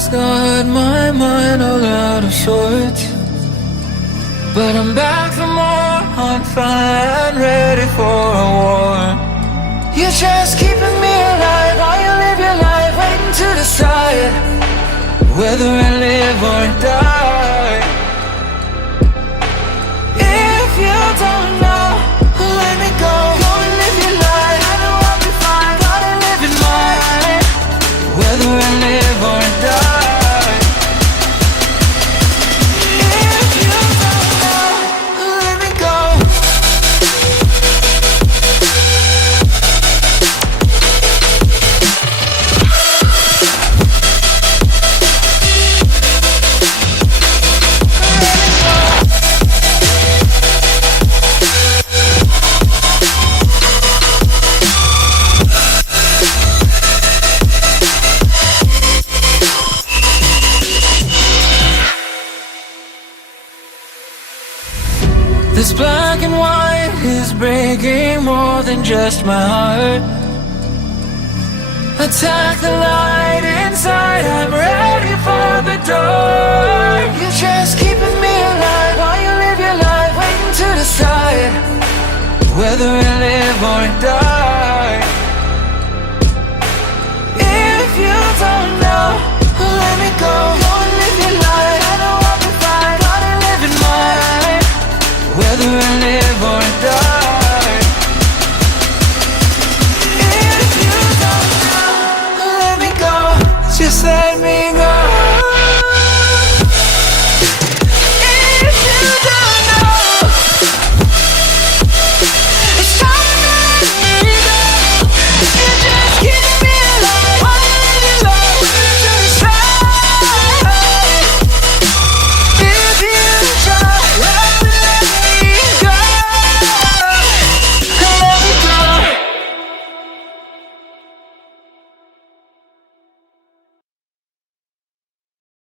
just got my mind all out of sorts, but I'm back for more, on fire and ready for a war. You're just keeping me alive while you live your life, waiting to decide whether I live or die. If you don't know, let me go. Go and live your life, I know I'll be fine. Gotta live in mine, whether I live or die. If you don't know, let me go. This black and white is breaking more than just my heart. Attack the light inside, I'm ready for the door. You're just keeping me alive while you live your life, waiting to decide whether I live or die.